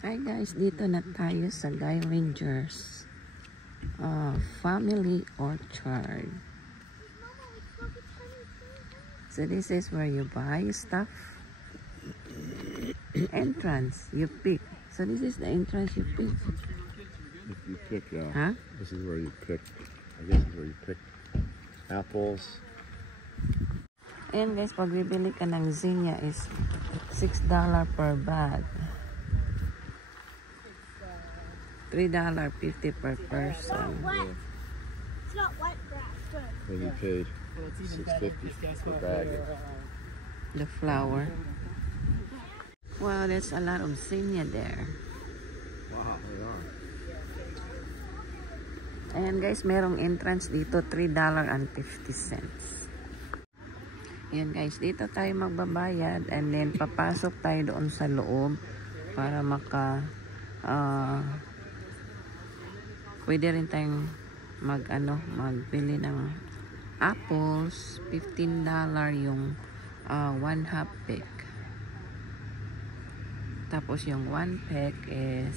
Hi guys, dito na tayo sa Guy Rangers Family Orchard. So this is where you buy stuff. Entrance, you pick. So this is the entrance you pick. If you pick, yeah. Huh? This is where you pick. I guess this is where you pick apples. Ayan guys, pag bibili ka ng zinnia is $6 per bag. $3.50 per person. It's not wet grass. And you paid $6.50 per bag. The flour. Wow, there's a lot of zinnia there. Wow, they are. Ayan guys, merong entrance dito, $3.50. Ayan guys, dito tayo magbabayad and then papasok tayo doon sa loob para pwede rin tayong magbili ng apples. $15 yung 1/2 peck. Tapos yung 1 peck is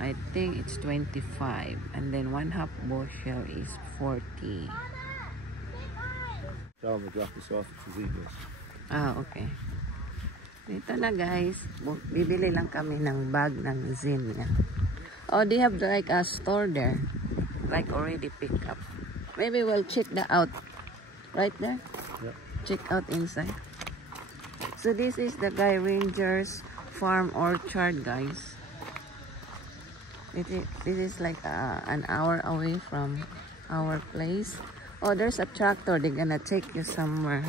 I think it's 25 and then 1/2 bushel is 40. Tell them to drop this off at Fazito's. Okay. Dito na guys, bibili lang kami ng bag ng zinnia. Oh, they have like a store there, like already picked up. Maybe we'll check that out. Right there? Yep. Check out inside. So this is the Guy Rangers Farm Orchard, guys. This is like an hour away from our place. Oh, there's a tractor. They're gonna take you somewhere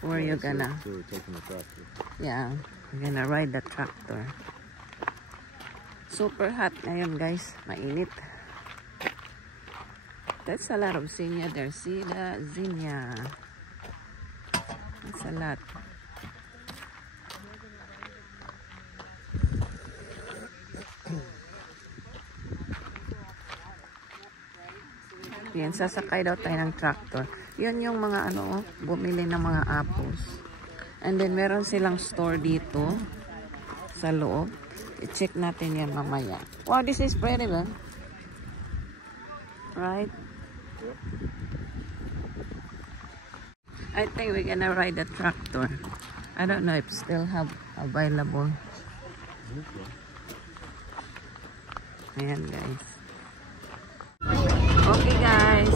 where you're gonna... So we're taking the tractor. Yeah, you're gonna ride the tractor. Super hot ngayon guys. Mainit. That's a lot of zinnia there. See the zinnia. That's a lot. Yan, sasakay daw tayo ng tractor. Yun yung mga bumili ng mga apples. And then meron silang store dito sa loob. I-check natin yan mamaya. Wow, this is pretty well. Right? Yep. I think we're gonna ride the tractor. I don't know if still have available. Ayan guys. Okay guys,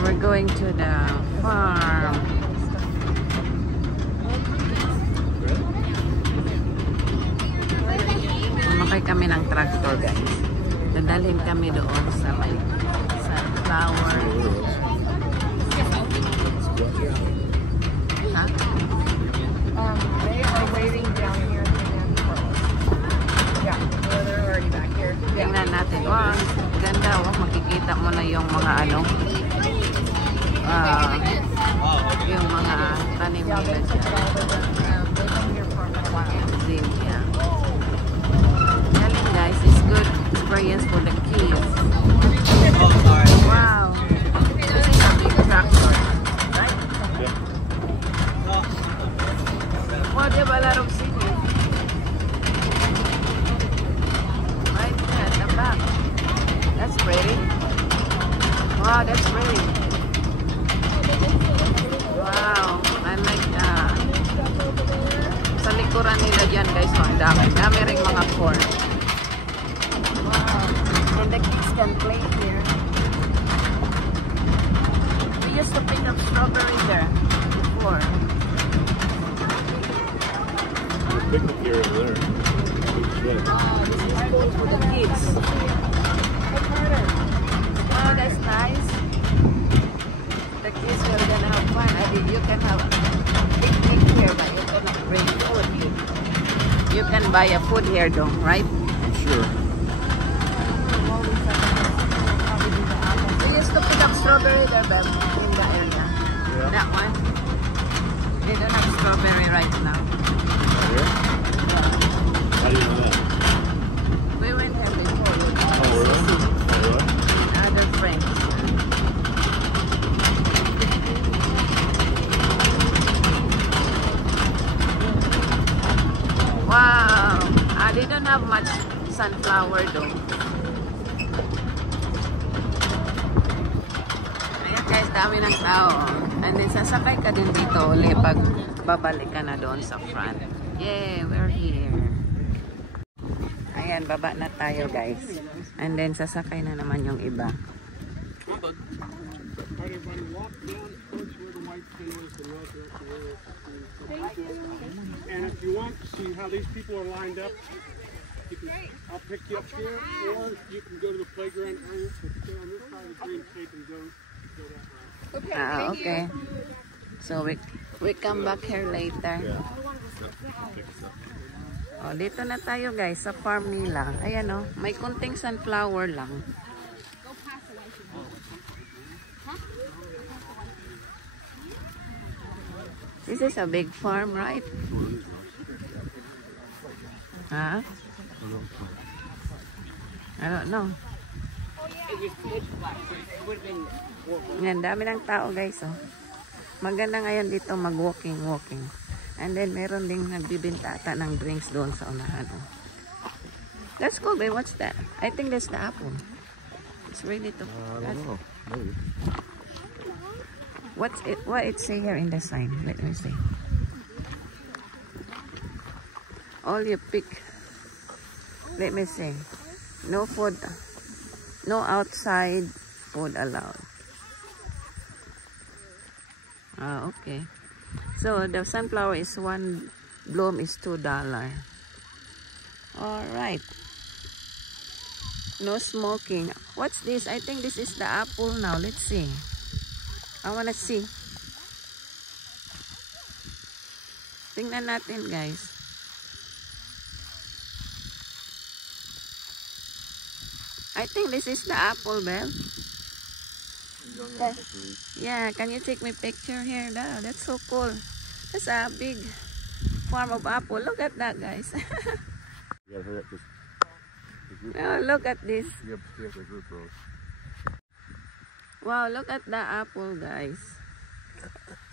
we're going to the farm. Sumakay kami ng tractor guys. Dadalhin kami doon sa flower. Huh? They are waiting down here. Yeah, they're already back here. Tingnan natin. Wow, ganda. Oh, makikita mo na yung mga yung mga tanim nila dyan. Zinnia. Galing guys, it's good experience for the kids. Wow. This is a big tractor, right? Wow, they have a lot of zinnia. Right there at the back. That's pretty. Wow, that's pretty. Wow, I like that. Sa likuran nila dyan guys, ang dami ring mga corn. Wow, and the kids can play here. We used to pick up strawberry there before. Picnic area over there. This is cool for the kids. Oh, that's nice. The kids are gonna have fun. I mean, you can have a picnic here, but you cannot bring food. You can buy a food here, though, right? I'm sure. We used to pick up strawberry there, Beb, in the area. Yeah. That one. They don't have strawberry right now. Here? How do you know that? We went there before. Oh, really? Other friends. Wow, They don't have much sunflower though. Ayan guys, dami ng tao. And then sasakay ka din dito ulit pag babalik ka na doon sa front. Yeah, we're here. Ayan, baba na tayo guys. And then sasakay na naman yung iba. And if you want to see how these people are lined up, I'll pick you up here, or you can go to the playground area. Stay on this side of the green tape and go that way. Okay. So we come back here later. Oh, dito na tayo guys sa farm nila. Ayan oh, may kunting sunflower lang. This is a big farm, right? Huh? I don't know. Yan, dami ng tao guys oh. Maganda ngayon dito mag-walking. And then meron ding nagbibenta ata ng drinks doon sa unahan oh. That's cool, babe. What's that? I think that's the apple. It's ready to I don't know. Maybe. what it say here in the sign? Let me see. All you pick. Let me see. No food. No outside food allowed. Okay. So the sunflower is one bloom is $2. All right. No smoking. What's this? I think this is the apple now. Let's see. I wanna see. Tingnan natin guys. I think this is the apple, babe. Yeah, can you take me picture here? That's so cool. That's a big farm of apple. Look at that, guys. You gotta hurry up this. Oh, look at this. You have the group road. Wow, look at the apple, guys.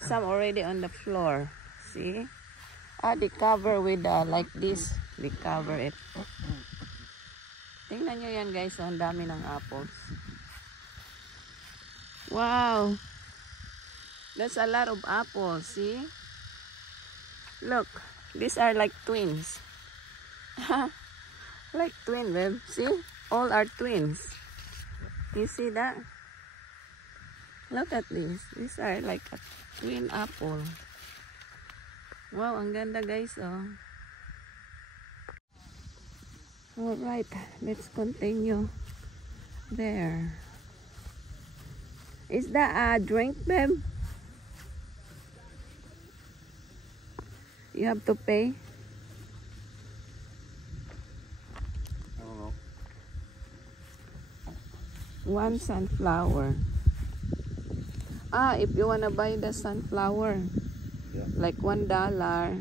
Some already on the floor. See? They cover with like this. They cover it. Tingnan nyo yan, guys. Ang dami ng apples. Wow. That's a lot of apples. See? Look. These are like twins. Like twin, babe. See? All are twins. You see that? Look at this. These are like a twin apple. Wow, ang ganda guys, oh. Alright, let's continue. There. Is that a drink, babe? You have to pay? I don't know. One sunflower. If you wanna buy the sunflower, Yeah. like $1,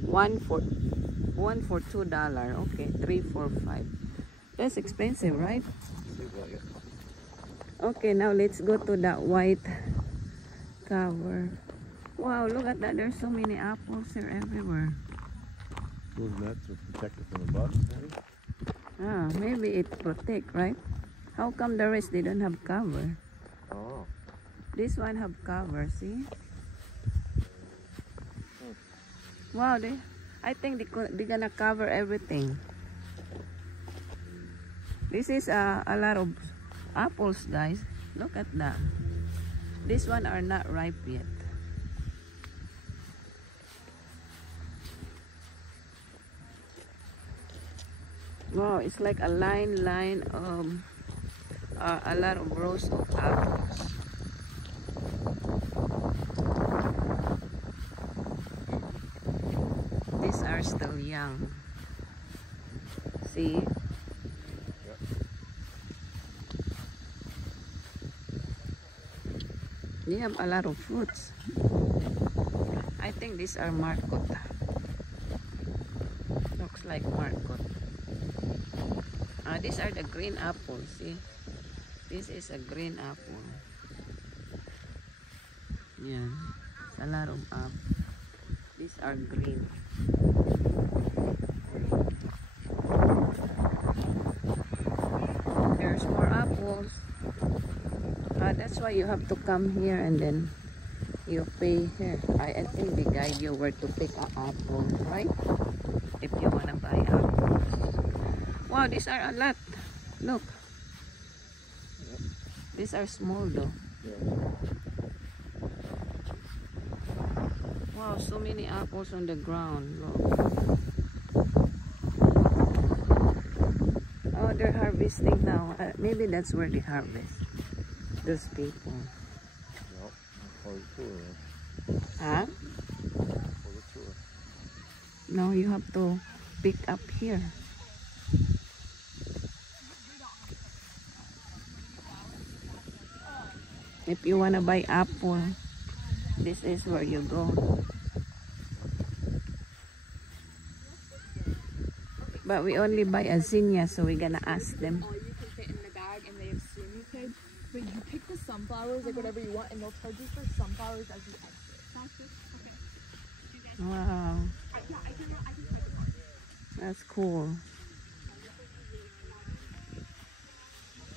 one for $2. Okay, 3, 4, 5. That's expensive, right? Okay, now let's go to that white cover. Wow, look at that. There's so many apples here everywhere. Those nets are protected from the bugs, maybe? Maybe it protect, right? How come the rest they don't have cover? Oh. This one have cover, see? Wow, I think they're gonna cover everything. This is a lot of apples, guys. Look at that. This one are not ripe yet. Wow, it's like a line of a lot of rows of apples. These are still young. See? They have a lot of fruits. I think these are marcot. Looks like marcot. These are the green apples. See? This is a green apple. Yeah. A lot of apples. These are green. That's why you have to come here and then you pay here. I think they guide you where to pick an apple, right? If you wanna buy apples. Wow, these are a lot. Look. These are small though. Wow, so many apples on the ground. Look. Oh, they're harvesting now. Maybe that's where they harvest. Those people. Huh? No, you have to pick up here. If you want to buy apple, this is where you go. But we only buy a zinnia, so we're gonna ask them. All you can fit in the bag, and they assume you could. But you pick the sunflowers, like whatever you want, and they'll charge you for sunflowers as you exit. Wow. That's cool.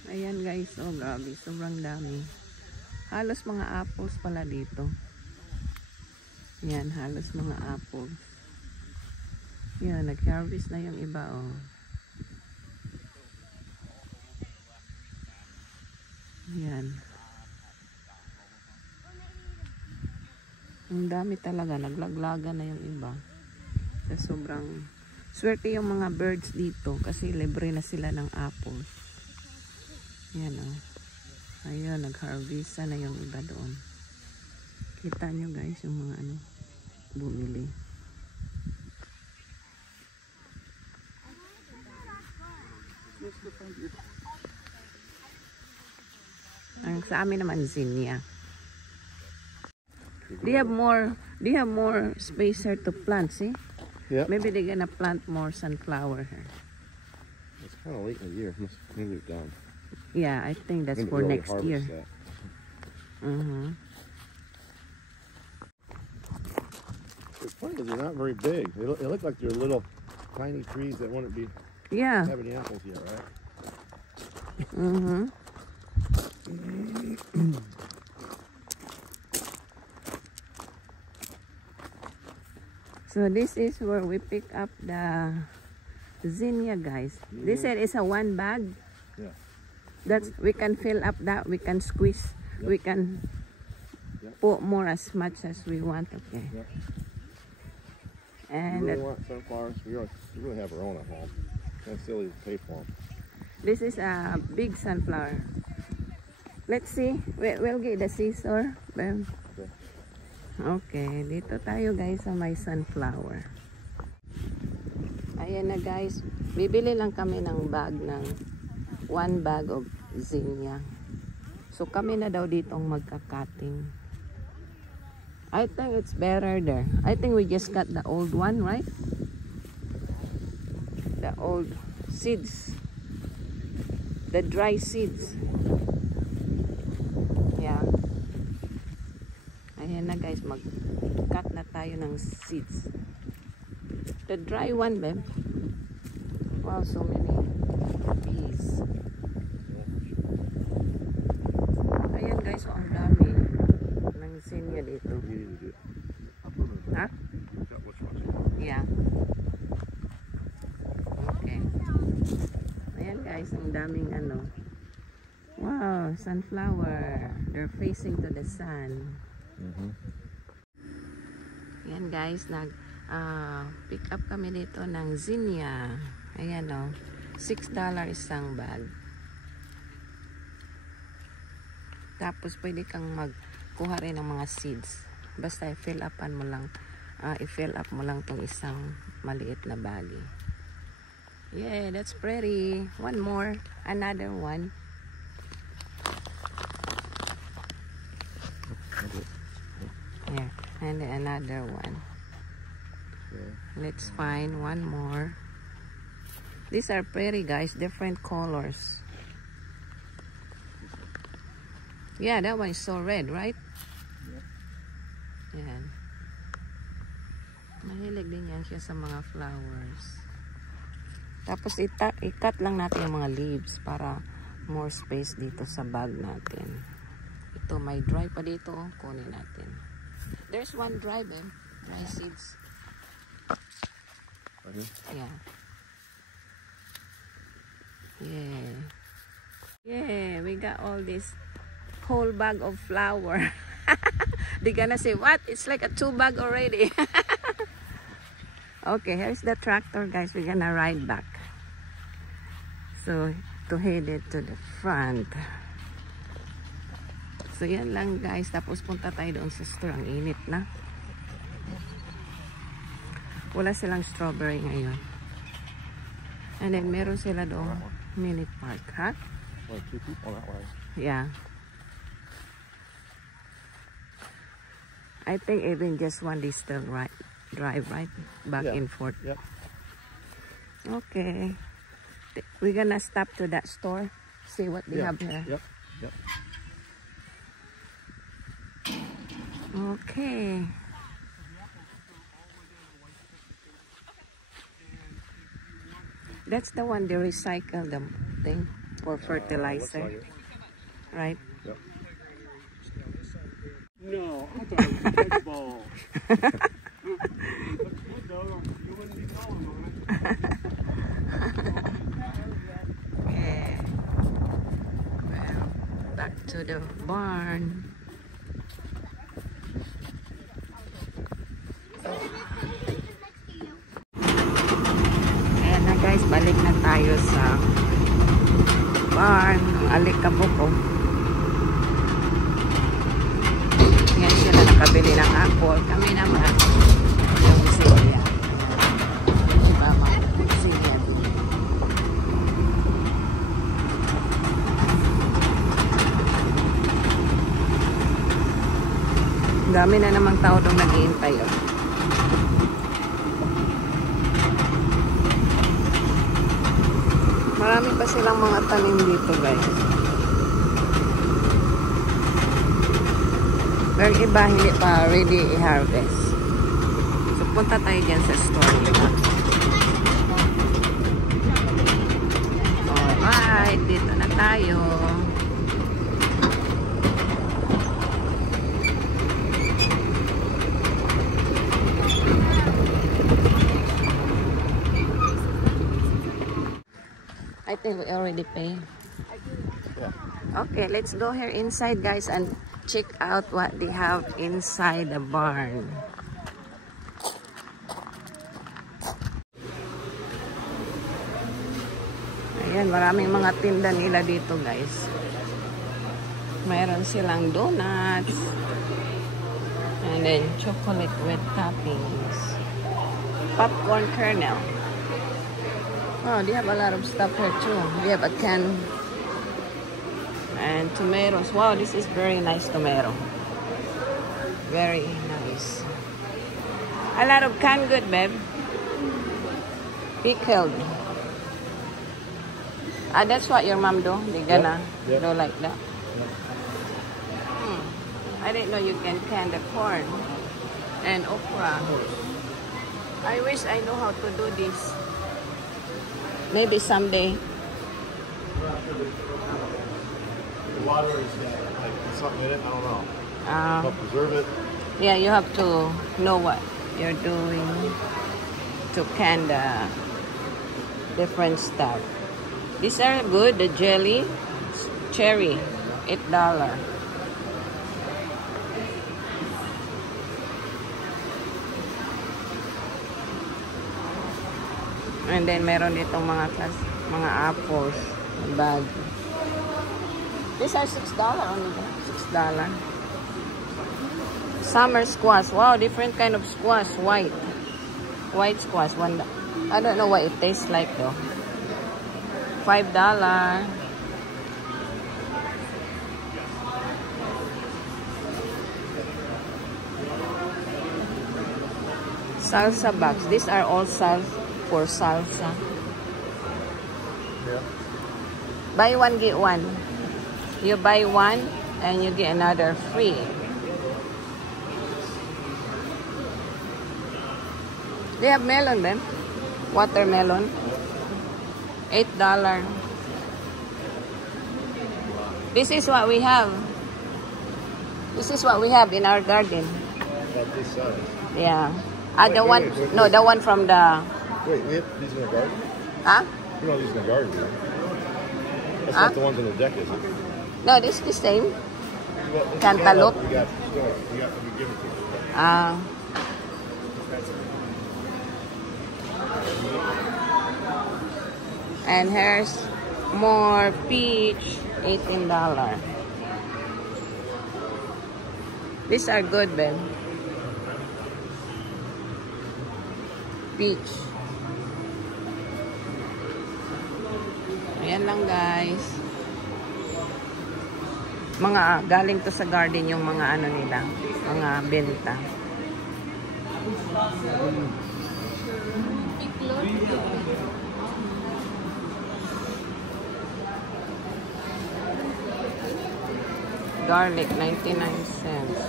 Ayan guys, oh grabe, sobrang dami. Halos mga apples pala dito. Yan, halos mga apples. Yan, nag-harvest na yung iba, oh. Yan. Ang dami talaga, naglaglaga na yung iba. Kasi sobrang swerte yung mga birds dito kasi libre na sila ng apples. Yan, oh. Ayun, nag-harvest na yung iba doon. Kita nyo guys yung mga ano, bumili. Ang sa amin naman zinnia. Do you have more space here to plant, see? Yeah. Maybe they're gonna plant more sunflower here. It's kind of late in the year. Must move it down. Yeah, I think that's Maybe for early next harvest year. that. It's funny because they're not very big. They look like they're little tiny trees that wouldn't be Yeah. have any apples yet, right? So this is where we pick up the zinnia, guys. They said it's a one bag. Yeah. That's we can fill up that. We can squeeze. Yep. We can put more as much as we want. Okay. Yep. And You really want sunflowers? We really have our own at home. That's silly to pay for them. this is a big sunflower. Let's see. We'll get the scissor. Then. Okay, dito tayo guys sa may sunflower. Ayan na guys, bibili lang kami ng bag ng 1 bag of zinnia. So kami na daw ditong magka-cutting. I think it's better there. I think we just got the old one, right? The old seeds. The dry seeds. Yeah. Ayan na guys, mag-cut na tayo ng seeds. The dry one, babe. Wow, so many bees. Ayan guys, so ang dami ng zinnia dito. You need to do it. Ha? Yeah. Okay. Ayan guys, ang daming ano. Wow, sunflower. They're facing to the sun. Ayan guys, pick up kami dito ng zinnia. Ayan o, $6 isang bag. Tapos pwede kang magkuha rin ng mga seeds. Basta i-fill up mo lang tong isang maliit na bagay. Yeah, that's pretty. One more, another one. Yeah, and another one. Let's find one more. These are pretty guys, different colors. Yeah, that one is so red, right? Yan. Mahilig din yan siya sa mga flowers. Tapos i-cut lang natin yung mga leaves para more space dito sa bag natin. Ito, may dry pa dito. Kunin natin. There's one dry, babe. Dry seeds. Right here? Yeah. Yeah. Yeah, we got all this whole bag of flour. They're gonna say, what? It's like a 2 bag already. Okay, here's the tractor, guys. We're gonna ride back. So, to head it to the front. So, yan lang, guys. Tapos punta tayo doon sa store. Ang init na. Wala silang strawberry ngayon. And then, meron sila doon mini park, ha? Like 2 people that way. Yeah. I think even just one day still drive, right? Back and forth. Yep. Okay. We're gonna stop to that store. See what they have here. Yep. Yep. Okay. That's the one they recycle the thing for fertilizer, Looks like it. right? Yep. No, I thought it was a football. You wouldn't be going on it. Okay. Well, back to the barn. Ayan na guys, balik na tayo sa barn. Alikabok. Ngayon sila nakabili ng apple. Kami naman yung silya. Diba mga silya din. Dami na namang tao doon nag-iintay. Oh. Marami pa silang mga tanim dito, guys. Pero iba hindi pa ready i-harvest. So punta tayo dyan sa store nila. Alright, dito na tayo. I think we already pay. Okay, let's go here inside, guys, and check out what they have inside the barn. Ayan, maraming mga tinda nila dito, guys. Mayroon silang donuts. And then chocolate with toppings. Popcorn kernel. Oh, they have a lot of stuff here too. They have a can. And tomatoes. Wow, this is very nice tomato. Very nice. A lot of canned good, babe. Pickled. That's what your mom do. They gonna do like that. I didn't know you can can the corn and okra. I wish I know how to do this. Maybe someday. The water is like something in it. I don't know. Help preserve it. Yeah, you have to know what you're doing to can the different stuff. These are good. The jelly, cherry, $8. And then meron ditong mga apples, bag. These are $6 only. $6. Summer squash. Wow, different kind of squash. White squash. I don't know what it tastes like though. $5. Salsa bags. These are all for salsa. Yeah. Buy one, get one. You buy one and you get another free. They have melon, then. Watermelon. $8. This is what we have. This is what we have in our garden. About this size. Yeah. Wait, The wait, one, wait, no, wait. the one from the, Wait, we have these in the garden? huh? We don't use in the garden, do we? That's Huh? not the ones on the deck, is it? No, this is the same. Well, this is Cantaloupe. We got we give it to you. Ah. And here's more peach, $18. These are good, Ben. Peach. Ayan lang, guys. Mga galing to sa garden yung mga ano nila, mga benta. Garlic, 99 cents.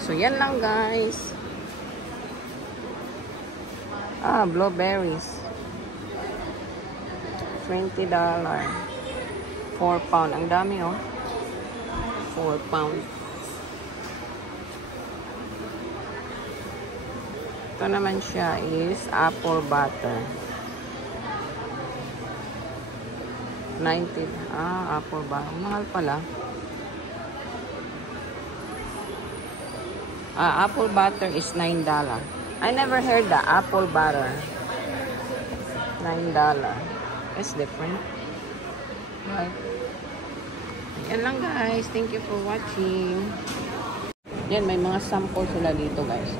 So, yan lang, guys. Ah, blueberries. $20. 4 pound. Ang dami, oh. 4 pound. Ito naman siya is apple butter. 90. Ah, apple butter. Mahal pala. Ah, apple butter is $9. I never heard the apple butter. $9. It's different. Right. Yan lang, guys. Thank you for watching. Yan, may mga sample sila dito, guys.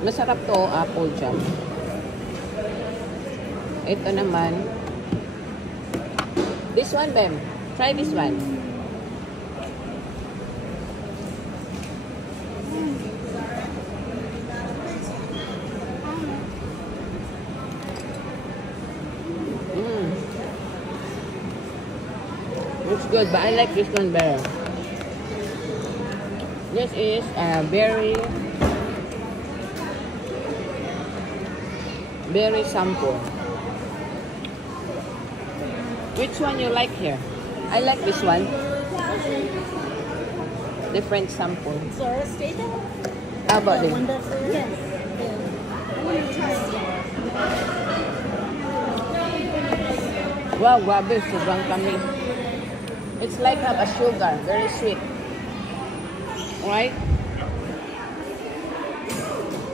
Masarap to, apple jam. Ito naman. This one, Bem. Try this one. It's good, but I like this one better. This is berry sample. Which one you like here? I like this one. Different sample. How about this? Wow, grabe, sobrang kami. It's like have a sugar, very sweet. Right?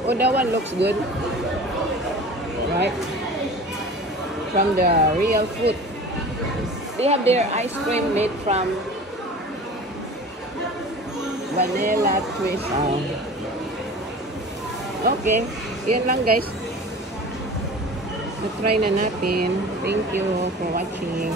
Oh, that one looks good. Right? From the real fruit. They have their ice cream made from vanilla twist. Okay. Yan lang, guys. Na-try na natin. Thank you for watching.